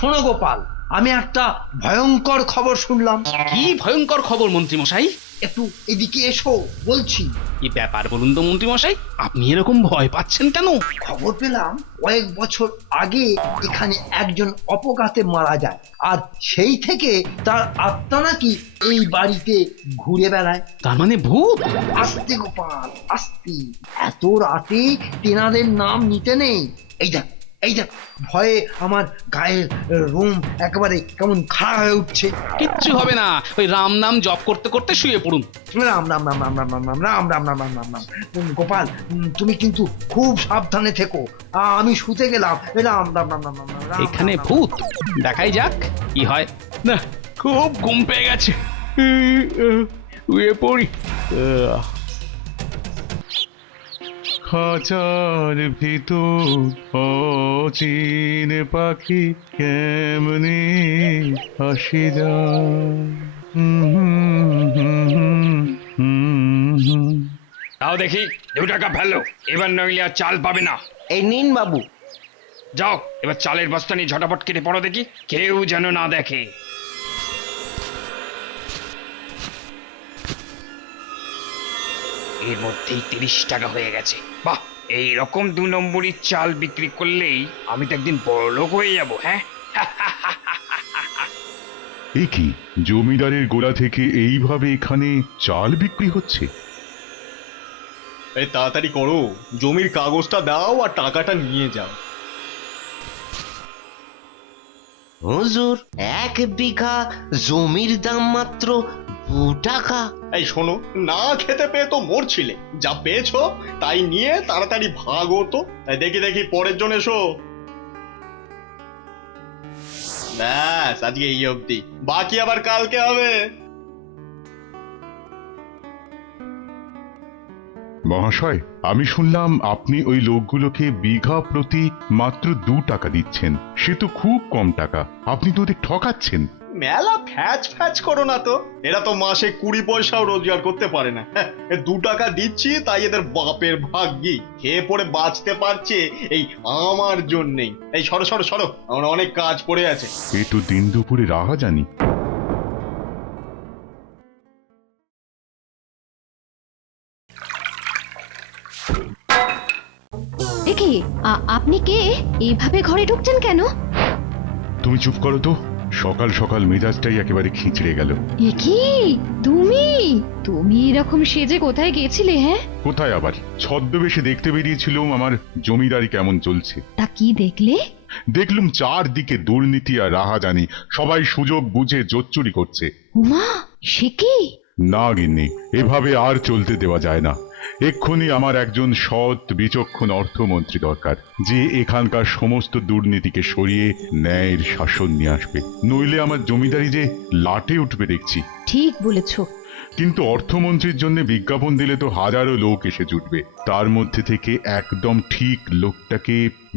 শোনো গোপাল, আমি একটা ভয়ঙ্কর খবর শুনলাম। কি ভয়ঙ্কর খবর মন্ত্রী মশাই? একটু এদিকে এসো বলছি। কি ব্যাপার বলুন তো মন্ত্রী মশাই, আপনি এরকম ভয় পাচ্ছেন কেন? খবর পেলাম কয়েক বছর আগে এখানে একজন অপঘাতে মারা যায়, আর সেই থেকে তার আত্মা নাকি এই বাড়িতে ঘুরে বেড়ায়। তার মানে ভূত? আস্তে গোপাল, আস্তে। এত রাতে তেনাদের নাম নিতে নেই। এই দেখ, এই দেখ, ভয়ে আমার গায়ের রোম একেবারে কেমন খাড়া হয়ে উঠছে। কিচ্ছু হবে না, ওই রাম নাম জপ করতে করতে শুয়ে পড়ুন। রাম রাম রাম রাম রাম রাম রাম রাম রাম রাম রাম রাম রাম। গোপাল, তুমি কিন্তু খুব সাবধানে থেকো। আমি শুতে গেলাম। রাম রাম রাম রাম রাম রাম রাম। এখানে ভূত? দেখাই যাক কি হয়। না, খুব ঘুম পেয়ে গেছে, শুয়ে পড়ি। খাঁচার ভিতর অচিন পাখি কেমনে আসি যায়। তাও দেখি 2 টাকা ফেলো, এবার নইলে আর চাল পাবে না। এই নিন বাবু। যাও, এবার চালের বস্তা নিয়ে ঝটাপট কেটে পড়ো দেখি, কেউ যেন না দেখে। এর মধ্যেই 30 টাকা হয়ে গেছে। বাহ, এই রকম 2 নম্বরই চাল বিক্রি করলেই আমি তো একদিন বড়লোক হয়ে যাব। হ্যাঁ, এ কি, জমিদারের গোলা থেকে এইভাবে এখানে চাল বিক্রি হচ্ছে? এই তাড়াতাড়ি করো, জমির কাগজটা দাও আর টাকাটা নিয়ে যাও। হুজুর, 1 বিঘা জমির দাম মাত্র 2 টাকা। এই শোনো, না খেতে পেয়ে তো মরছিলে, যা পেয়েছো তাই নিয়ে তাড়াতাড়ি ভাগো তো। এই দেখি দেখি, পরের জন এসো। ব্যাস, আজকে এই অবধি, বাকি আবার কালকে হবে। মহাশয়, আমি শুনলাম আপনি ওই লোকগুলোকে বিঘা প্রতি মাত্র 2 টাকা দিচ্ছেন। সে তো খুব কম টাকা, আপনি তো ওদের ঠকাচ্ছেন। মেলা ফ্যাচ ফ্যাচ করো না তো, এরা তো মাসে 20 পয়সাও রোজগার করতে পারে না। 2 টাকা দিচ্ছি তাই এদের বাপের ভাগ্যি খেয়ে পড়ে বাঁচতে পারছে এই আমার জন্যেই। এই সরো সরো সরো, আমার অনেক কাজ পড়ে আছে। এ তো দিন দুপুরে রাহাজানি। একি আপনি কে? এইভাবে ঘরে ঢুকছেন কেন? তুমি চুপ করো তো, সকাল সকাল মেজাজটাই একেবারে খিঁচড়ে গেল। একি তুমি তুমি এরকম সেজে কোথায় গেছিলে? হ্যাঁ, কোথায় আবার, ছদ্মবেশে দেখতে বেরিয়েছিলাম আমার জমিদারি কেমন চলছে। তা কি দেখলে? দেখলুম চারদিকে দুর্নীতি আর রাহাজানি, সবাই সুযোগ বুঝে জোচ্চুরি করছে। উমা, সে কি? না গিন্নি, এভাবে আর চলতে দেওয়া যায় না। এক্ষুনি আমার একজন সৎ বিচক্ষণ অর্থমন্ত্রী দরকার, যে এখানকার সমস্ত দুর্নীতিকে সরিয়ে ন্যায়ের শাসন নিয়ে আসবে। নইলে আমার জমিদারি যে লাটে উঠবে দেখছি। ঠিক বলেছো। কিন্তু অর্থমন্ত্রীর জন্য বিজ্ঞাপন দিলে তো হাজারো লোক এসে জুটবে, তার মধ্যে থেকে একদম ঠিক লোকটাকে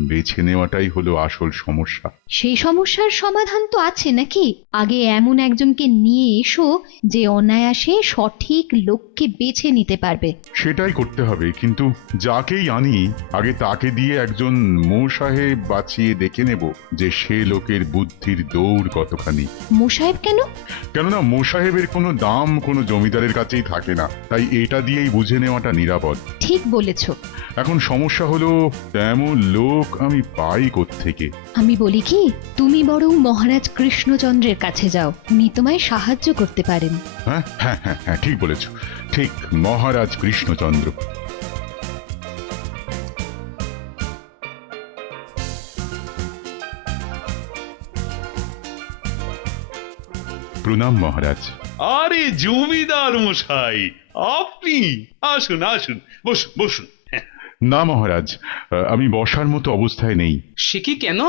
বেছে নেওয়াটাই হলো আসল সমস্যা। সেই সমস্যার সমাধান তো আছে নাকি? আগে এমন একজনকে নিয়ে এসো যে অনায়াসে সঠিক লোককে বেছে নিতে পারবে। সেটাই করতে হবে, কিন্তু যাকেই আনি আগে তাকে দিয়ে একজন মোসাহেব বাঁচিয়ে দেখে নেব যে সে লোকের বুদ্ধির দৌড় কতখানি। মোসাহেব কেন? কেননা মোসাহেবের কোনো দাম কোনো জমিদারের কাছেই থাকে না, তাই এটা দিয়েই বুঝে নেওয়াটা নিরাপদ। ঠিক বলেছো। এখন সমস্যা হলো তেমন লোক আমি পাই কোত্থেকে। আমি বলি কি, তুমি বরং মহারাজ কৃষ্ণচন্দ্রের কাছে যাও, উনি তোমায় সাহায্য করতে পারেন। হ্যাঁ হ্যাঁ হ্যাঁ হ্যাঁ, ঠিক বলেছ, ঠিক, মহারাজ কৃষ্ণচন্দ্র। প্রণাম মহারাজ। আরে জমিদার মশাই, আপনি আসুন আসুন, বসুন বসুন। না মহারাজ, আমি বসার মতো অবস্থায় নেই। সে কি কেন?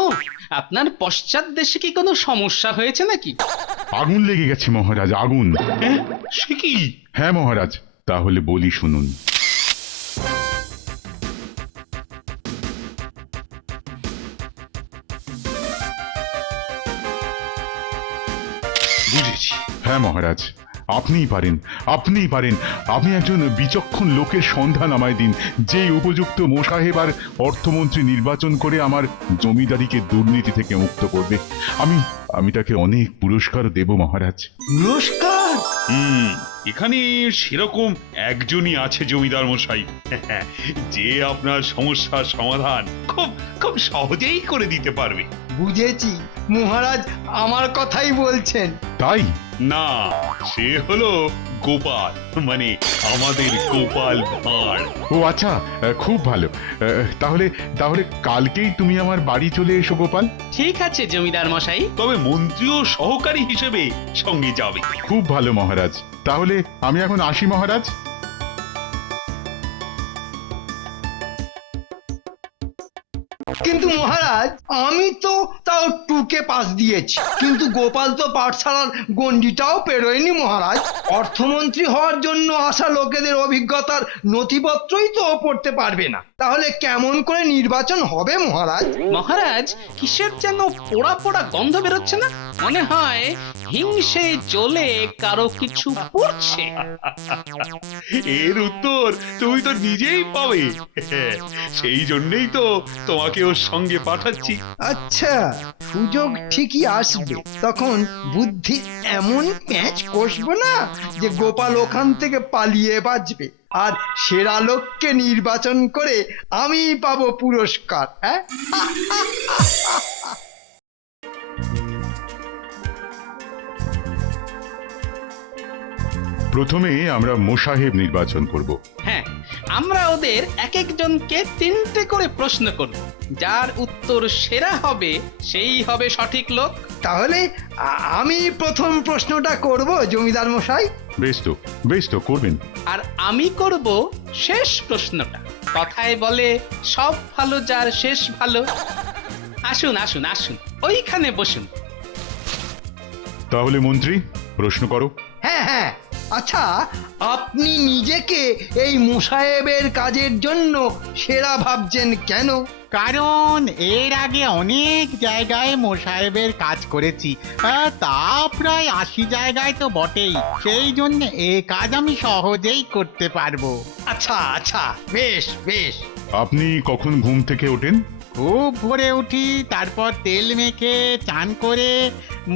আপনার পশ্চাৎ দেশে কি কোনো সমস্যা হয়েছে নাকি? আগুন লেগে গেছে মহারাজ, আগুন। সে কি? হ্যাঁ মহারাজ, তাহলে বলি শুনুন। বুঝেছি। হ্যাঁ মহারাজ, আপনিই পারেন, আপনিই পারেন। আপনি একজন বিচক্ষণ লোকের সন্ধান আমায় দিন, যেই উপযুক্ত মোসাহেব আর অর্থমন্ত্রী নির্বাচন করে আমার জমিদারিকে দুর্নীতি থেকে মুক্ত করবে। আমি তাকে অনেক পুরস্কার দেব মহারাজ। পুরস্কার? এখানে সেরকম একজনই আছে জমিদার মশাই, যে আপনার সমস্যার সমাধান খুব খুব সহজেই করে দিতে পারবে। বুঝেছি, মহারাজ আমার কথাই বলছেন। তাই? না, সে হলো গোপাল, মানে আমাদের গোপাল ভাঁড়। ও আচ্ছা, খুব ভালো। তাহলে তাহলে কালকেই তুমি আমার বাড়ি চলে এসো গোপাল। ঠিক আছে জমিদার মশাই। তবে মন্ত্রী ও সহকারী হিসেবে সঙ্গে যাবে। খুব ভালো মহারাজ। তাহলে আমি এখন আসি মহারাজ। কিন্তু মহারাজ, আমি তো তাও টুকে পাস দিয়েছি, কিন্তু গোপাল তো পাঠশালার গণ্ডিটাও পেরোয়নি মহারাজ। অর্থমন্ত্রী হওয়ার জন্য আসা লোকেদের অভিজ্ঞতার নথিপত্রই তো ও পড়তে পারবে না, তাহলে কেমন করে নির্বাচন হবে মহারাজ? মহারাজ, কিসের যেন পোড়া পোড়া গন্ধ বেরোচ্ছে না? মনে হয় হিংসে জ্বলে কারো কিছু পড়ছে। এর উত্তর তুমি তো নিজেই পাবে। সেই জন্যই তো তোমাকে ওর সঙ্গে পাঠাচ্ছি। আচ্ছা, সুযোগ ঠিকই আসবে, তখন বুদ্ধি এমন প্যাঁচ কষবো না যে গোপাল ওখান থেকে পালিয়ে বাঁচবে, আর সেরা লোককে নির্বাচন করে আমি পাবো পুরস্কার। হ্যাঁ, প্রথমে আমরা মোসাহেব নির্বাচন করব। হ্যাঁ, আমরা ওদের এক একজনকে 3টে করে প্রশ্ন করব। যার উত্তর সেরা হবে সেই হবে সঠিক লোক। তাহলে আমি প্রথম প্রশ্নটা করব জমিদার মশাই। বেশ তো করবেন। আর আমি করব শেষ প্রশ্নটা। কথায় বলে সব ভালো যার শেষ ভালো। আসুন আসুন আসুন, ওইখানে বসুন। তাহলে মন্ত্রী, প্রশ্ন করো। হ্যাঁ হ্যাঁ, আচ্ছা, আপনি নিজেকে এই মোসাহেবের কাজের জন্য সেরা ভাবছেন কেন? কারণ এর আগে অনেক জায়গায় মোসাহেবের কাজ করেছি, তা প্রায় 80 জায়গায় তো বটেই। সেই জন্য এ কাজ আমি সহজেই করতে পারবো। আচ্ছা আচ্ছা, বেশ বেশ। আপনি কখন ঘুম থেকে ওঠেন? খুব ভোরে উঠি, তারপর তেল মেখে চান করে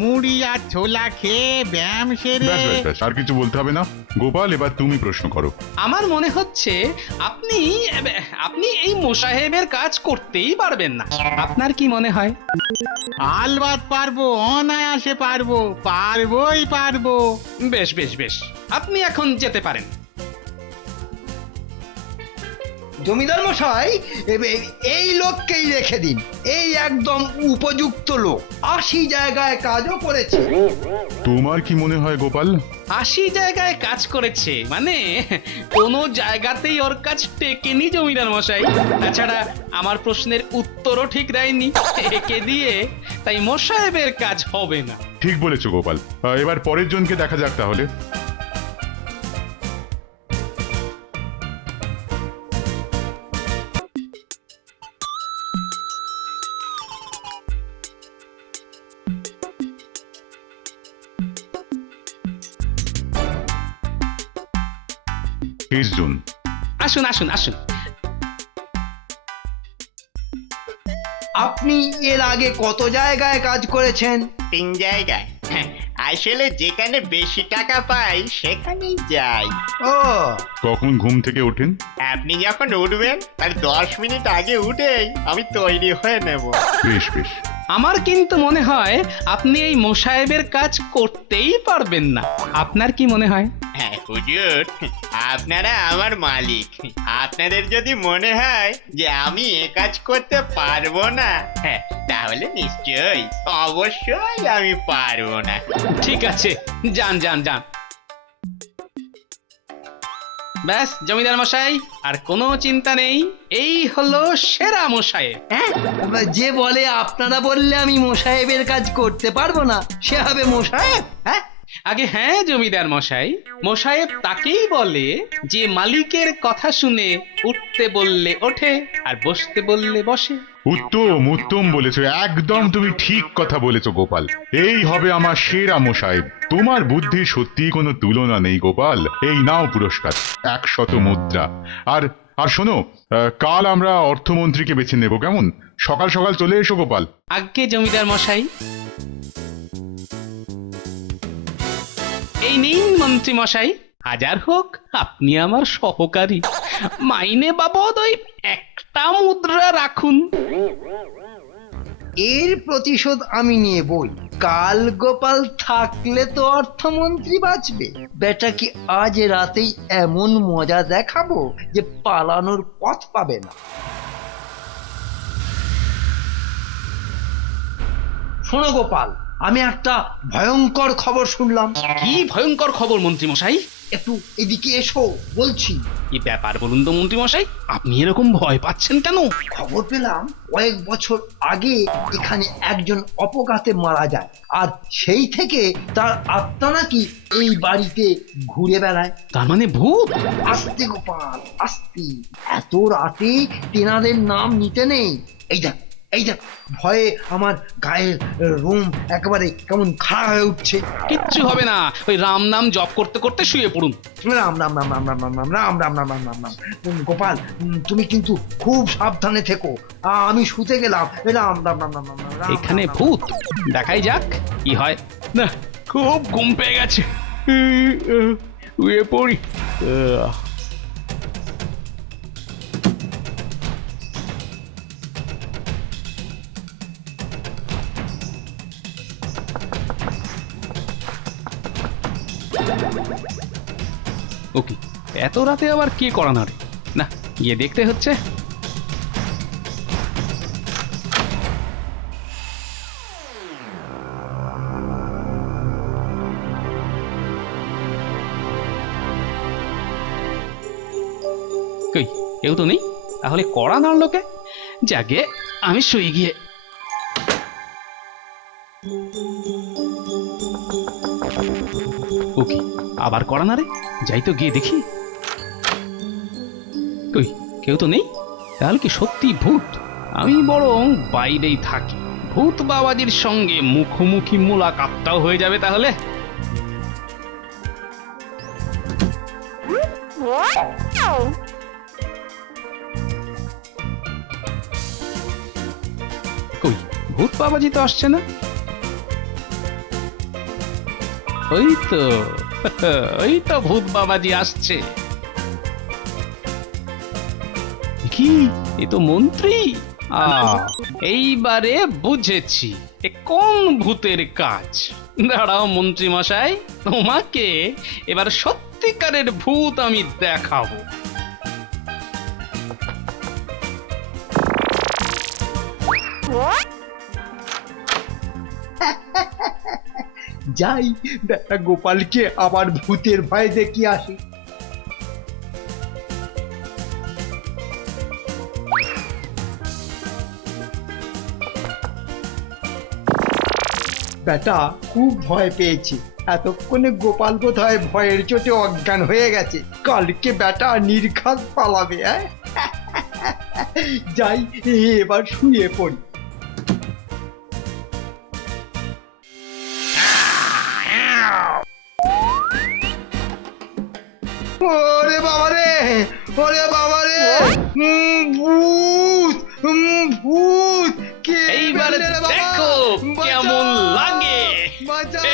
মুড়ি আর ছোলা খেয়ে ব্যায়াম সেরে। ব্যাস, আর কিছু বলতে হবে না। গোপাল, এবার তুমি প্রশ্ন করো। আমার মনে হচ্ছে আপনি আপনি এই মোসাহেবের কাজ করতেই পারবেন না। আপনার কি মনে হয়? আলবাত পারবো, অনায়াসে পারবোই পারবো। বেশ বেশ বেশ, আপনি এখন যেতে পারেন। জমিদার মশাই, এই লোককেই রেখে দিন, এই একদম উপযুক্ত লোক, 80 জায়গায় কাজও করেছে। তোমার কি মনে হয় গোপাল? 80 জায়গায় কাজ করেছে মানে কোনো জায়গাতেই ওর কাজ টেকেনি জমিদার মশাই। তাছাড়া আমার প্রশ্নের উত্তরও ঠিক দেয়নি, একে দিয়ে তাই মোসাহেবের কাজ হবে না। ঠিক বলেছো গোপাল। এবার পরের জনকে দেখা যাক তাহলে। জন। আসুন আসুন আসুন। আপনি এর আগে কত জায়গায় কাজ করেছেন? 3 জায়গায়। আসলে যেখানে বেশি টাকা পাই সেখানেই যাই। ও, কখন ঘুম থেকে ওঠেন? আপনি যখন উঠবেন তার 10 মিনিট আগে উঠেই আমি তৈরি হয়ে নেব। বেশ। আমার কিন্তু মনে হয় আপনি এই মোসাহেবের কাজ করতেই পারবেন না। আপনার কি মনে হয়? হ্যাঁ হুজুর, আপনারা আমার মালিক। আপনাদের যদি মনে হয় যে আমি এ কাজ করতে পারবো না, তাহলে নিশ্চয়ই অবশ্যই আমি পারবো না। ঠিক আছে, যান যান যান। ব্যাস জমিদার মশাই, আর কোনো চিন্তা নেই। এই হলো সেরা মোসাহেব। হ্যাঁ, যে বলে আপনারা বললে আমি মোসাহেবের কাজ করতে পারবো না, সে হবে মোসাহেব? হ্যাঁ, আগে হ্যাঁ জমিদার মশাই, মোসাহেব তাকেই বলে যে মালিকের কথা শুনে উঠতে বললে ওঠে আর বসতে বললে বসে। উত্তম উত্তম বলেছো, একদম তুমি ঠিক কথা বলেছো গোপাল। এই হবে আমার সেরা মোসাহেব। তোমার বুদ্ধির সত্যি কোনো তুলনা নেই গোপাল। এই নাও পুরস্কার 100 মুদ্রা। আর আর শোনো, কাল আমরা অর্থমন্ত্রীকে বেছে নেব, কেমন? সকাল সকাল চলে এসো গোপাল। আজ্ঞে জমিদার মশাই। এই নিন মন্ত্রী মশাই, হাজার হোক আপনি আমার সহকারী, মাইনে বাবদ ওই 1টা মুদ্রা রাখুন। এর প্রতিশোধ আমি নেবই। কাল গোপাল থাকলে তো অর্থমন্ত্রী বাঁচবে। বেটা কি আজ রাতেই এমন মজা দেখাবো যে পালানোর পথ পাবে না। শোনো গোপাল, আমি একটা ভয়ঙ্কর খবর শুনলাম। কি ভয়ঙ্কর খবর মন্ত্রী মশাই? একটু এদিকে এসো বলছি। কি ব্যাপার বলুন তো মন্ত্রী মশাই, আপনি এরকম ভয় পাচ্ছেন কেন? খবর পেলাম কয়েক বছর আগে এখানে একজন অপঘাতে মারা যায়, আর সেই থেকে তার আত্মা নাকি এই বাড়িতে ঘুরে বেড়ায়। তার মানে ভূত? আস্তে গোপাল আস্তে, এত রাতে তেনাদের নাম নিতে নেই। এই দেখ এই দেখ, ভয়ে আমার গায়ের রোম একেবারে কেমন খাড়া হয়ে উঠছে। কিচ্ছু হবে না, ওই রাম নাম জপ করতে করতে শুয়ে পড়ুন। রাম রাম রাম রাম রাম রাম রাম রাম রাম রাম রাম রাম রাম। গোপাল তুমি কিন্তু খুব সাবধানে থেকো। আমি শুতে গেলাম। রাম রাম রাম রাম রাম রাম। এখানে ভূত, দেখাই যাক কি হয়। না, খুব ঘুম পেয়ে গেছে, শুয়ে পড়ি। ওকে, এত রাতে আবার কে করা নাড়ে? না, গিয়ে দেখতে হচ্ছে। কই, কেউ তো নেই, তাহলে কড়া নাড়লো কে? যাকে আমি শুয়ে গিয়ে। ওকে, আবার কড়া নাড়ে, যাই তো গিয়ে দেখি। কই, কেউ তো নেই, তাহলে কি সত্যি ভূত? আমি বরং বাইরেই থাকি, ভূত বাবাজির সঙ্গে মুখোমুখি মোলাকাতটাও হয়ে যাবে তাহলে। কই, ভূত বাবাজি তো আসছে না। ওই তো ওই তো ভূত বাবাজি আসছে। কি, এ তো মন্ত্রী। এইবারে বুঝেছি এ কোন ভূতের কাজ। দাঁড়াও মন্ত্রী মশাই, তোমাকে এবার সত্যিকারের ভূত আমি দেখাবো। যাই, বেটা গোপালকে আবার ভূতের ভয় দেখিয়ে আসি। বেটা খুব ভয় পেয়েছি। এতক্ষণে গোপাল বোধহয় ভয়ের চোটে অজ্ঞান হয়ে গেছে। কালকে বেটা নির্ঘাত পালাবে। যাই, এবার শুয়ে পড়ি। ওরে বাবারে, ওরে বাবারে, ভূত ভূত। কে এইবারে ফেললে রে বাবা? দেখো কেমন লাগে। বাঁচাও।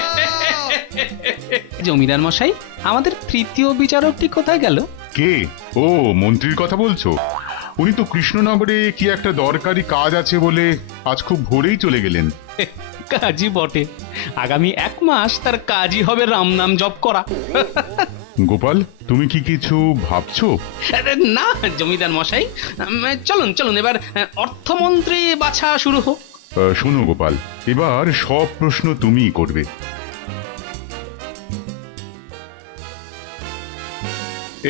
জমিদার মশাই, আমাদের তৃতীয় বিচারকটি কোথায় গেল? কে? ও, মন্ত্রীর কথা বলছো? উনি তো কৃষ্ণনগরে কি একটা দরকারি কাজ আছে বলে আজ খুব ভোরেই চলে গেলেন। কাজই বটে, আগামী 1 মাস তার কাজই হবে রাম নাম জপ করা। গোপাল, তুমি কি কিছু ভাবছো? না জমিদার মশাই, চলুন চলুন, এবার অর্থমন্ত্রী বাছা শুরু হোক। শোনো গোপাল, এবার সব প্রশ্ন তুমিই করবে।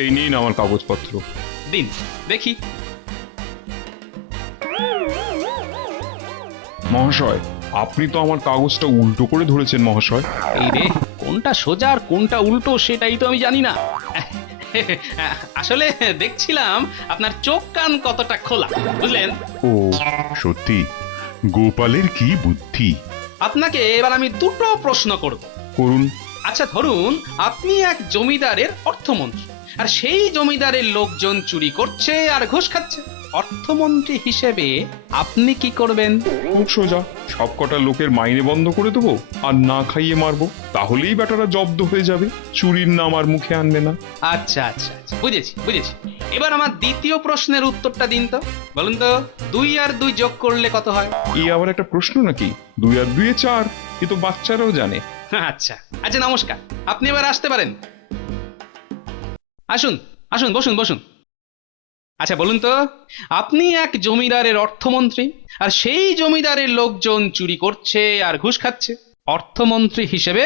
এই নিন আমার কাগজপত্র। দিন দেখি। মহাশয়, আপনি তো আমার কাগজটা উল্টো করে ধরেছেন মহাশয়। এই রে, কোনটা সোজা আর কোনটা উল্টো সেটাই তো আমি জানি না। আসলে দেখছিলাম আপনার চোখ কান কতটা খোলা, বুঝলেন? ও সত্যি, গোপালের কি বুদ্ধি! আপনাকে এবার আমি দুটো প্রশ্ন করব। করুন। আচ্ছা ধরুন আপনি এক জমিদারের অর্থমন্ত্রী, আর সেই জমিদারের লোকজন চুরি করছে আর ঘুষ খাচ্ছে। অর্থমন্ত্রী হিসেবে আপনি কি করবেন? খুব সোজা, সবকটা লোকের মাইনে বন্ধ করে দেবো আর না খাইয়ে মারবো, তাহলেই বেটারা জব্দ হয়ে যাবে, চুরির নাম আর মুখে আনবে না। আচ্ছা আচ্ছা আচ্ছা, বুঝেছি বুঝেছি। এবার আমার দ্বিতীয় প্রশ্নের উত্তরটা দিন তো। বলুন তো, 2 আর 2 যোগ করলে কত হয়? এই আবার একটা প্রশ্ন নাকি? 2 আর 2 4, এ তো বাচ্চারাও জানে। আচ্ছা আচ্ছা, নমস্কার, আপনি এবার আসতে পারেন। আসুন আসুন, বসুন বসুন। আচ্ছা বলুন তো, আপনি এক জমিদারের অর্থমন্ত্রী, আর সেই জমিদারের লোকজন চুরি করছে আর ঘুষ খাচ্ছে। অর্থমন্ত্রী হিসেবে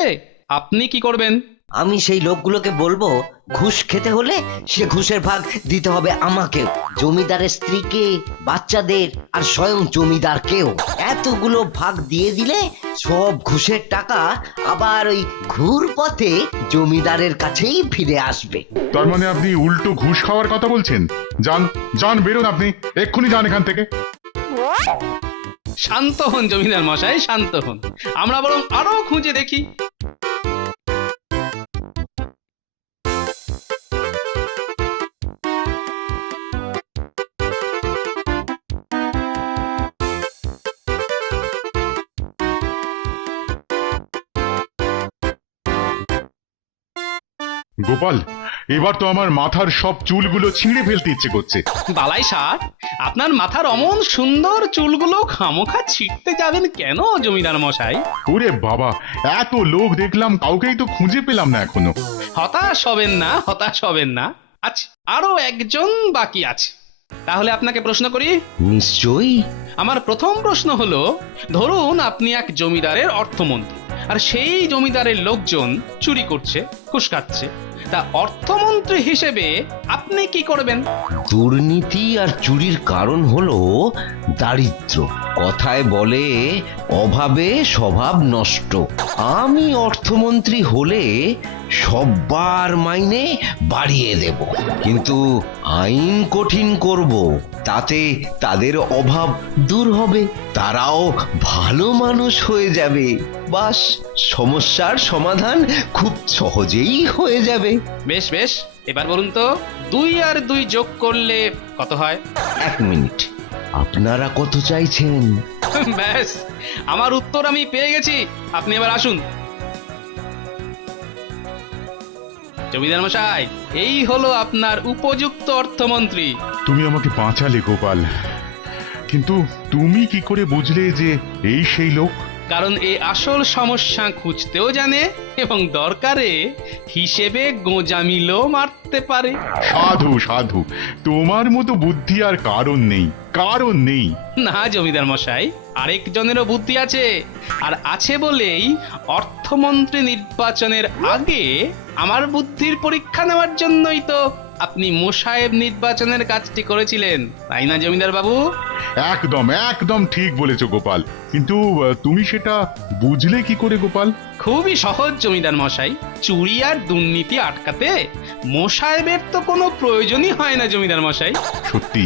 আপনি কি করবেন? আমি সেই লোকগুলোকে বলবো, ঘুষ খেতে হলে সে ঘুষের ভাগ দিতে হবে আমাকেও, জমিদারের স্ত্রীকে, বাচ্চাদের আর স্বয়ং জমিদারকেও। এতগুলো ভাগ দিয়ে দিলে সব ঘুষের টাকা আবার ওই ঘুর পথে জমিদারের কাছেই ফিরে আসবে। তার মানে আপনি উল্টো ঘুষ খাওয়ার কথা বলছেন? যান যান, বেরোন, আপনি এক্ষুনি যান এখান থেকে। শান্ত হন জমিদার মশাই, শান্ত হন। আমরা বরং আরো খুঁজে দেখি। গোপাল, এবার তো আমার মাথার সব চুলগুলো ছিঁড়ে ফেলতে ইচ্ছে করছে। বালাই সার, আপনার মাথার অমন সুন্দর চুলগুলো খামোখা ছিঁড়তে যাবেন কেন জমিদার মশাই? ওরে বাবা, এত লোক দেখলাম, কাউকেই তো খুঁজে পেলাম না এখনো। হতাশ হবেন না, হতাশ হবেন না। আচ্ছা, আরো একজন বাকি আছে, তাহলে আপনাকে প্রশ্ন করি। নিশ্চয়ই। আমার প্রথম প্রশ্ন হলো, ধরুন আপনি এক জমিদারের অর্থমন্ত্রী, আর সেই জমিদারের লোকজন চুরি করছে, ঘুষ খাচ্ছে। তা অর্থমন্ত্রী হিসেবে আপনি কি করবেন? দুর্নীতি আর চুরির কারণ হলো দারিদ্র। কথায় বলে, অভাবে স্বভাব নষ্ট। আমি অর্থমন্ত্রী হলে সব্বার মাইনে বাড়িয়ে দেব, কিন্তু আইন কঠিন করব, তাতে তাদের অভাব দূর হবে, তারাও ভালো মানুষ হয়ে যাবে। বাস, সমস্যার সমাধান খুব সহজেই হয়ে যাবে। বেশ বেশ, এবার বলুন তো, 2 আর 2 যোগ করলে কত হয়? 1 মিনিট, আপনারা কত চাইছেন? ব্যাস, আমার উত্তর আমি পেয়ে গেছি। আপনি এবার আসুন। জমিদার মশাই, এই হলো আপনার উপযুক্ত অর্থমন্ত্রী। তুমি আমাকে বাঁচালে গোপাল, কিন্তু তুমি কি করে বুঝলে যে এই সেই লোক? কারণ এ আসল সমস্যা খুঁজতেও জানে এবং দরকারে হিসেবে গোঁজামিলও মারতে পারে। সাধু সাধু, তোমার মতো বুদ্ধি আর কারণ নেই, কারণ নেই। না জমিদার মশাই, আরেকজনেরও বুদ্ধি আছে, আর আছে বলেই অর্থমন্ত্রী নির্বাচনের আগে আমার বুদ্ধির পরীক্ষা নেওয়ার জন্যই তো আপনি মোসাহেব নির্বাচনের কাজটি করেছিলেন, তাই না জমিদার বাবু? একদম একদম ঠিক বলেছো গোপাল, কিন্তু তুমি সেটা বুঝলে কি করে গোপাল? খুবই সহজ জমিদার মশাই, চুরি আর দুর্নীতি আটকাতে মোসাহেবের তো কোনো প্রয়োজনই হয় না জমিদার মশাই। সত্যি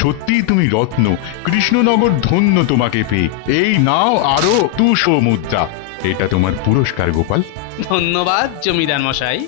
সত্যি তুমি রত্ন, কৃষ্ণনগর ধন্য তোমাকে পেয়ে। এই নাও আরো 200 মুদ্রা, এটা তোমার পুরস্কার গোপাল। ধন্যবাদ জমিদার মশাই।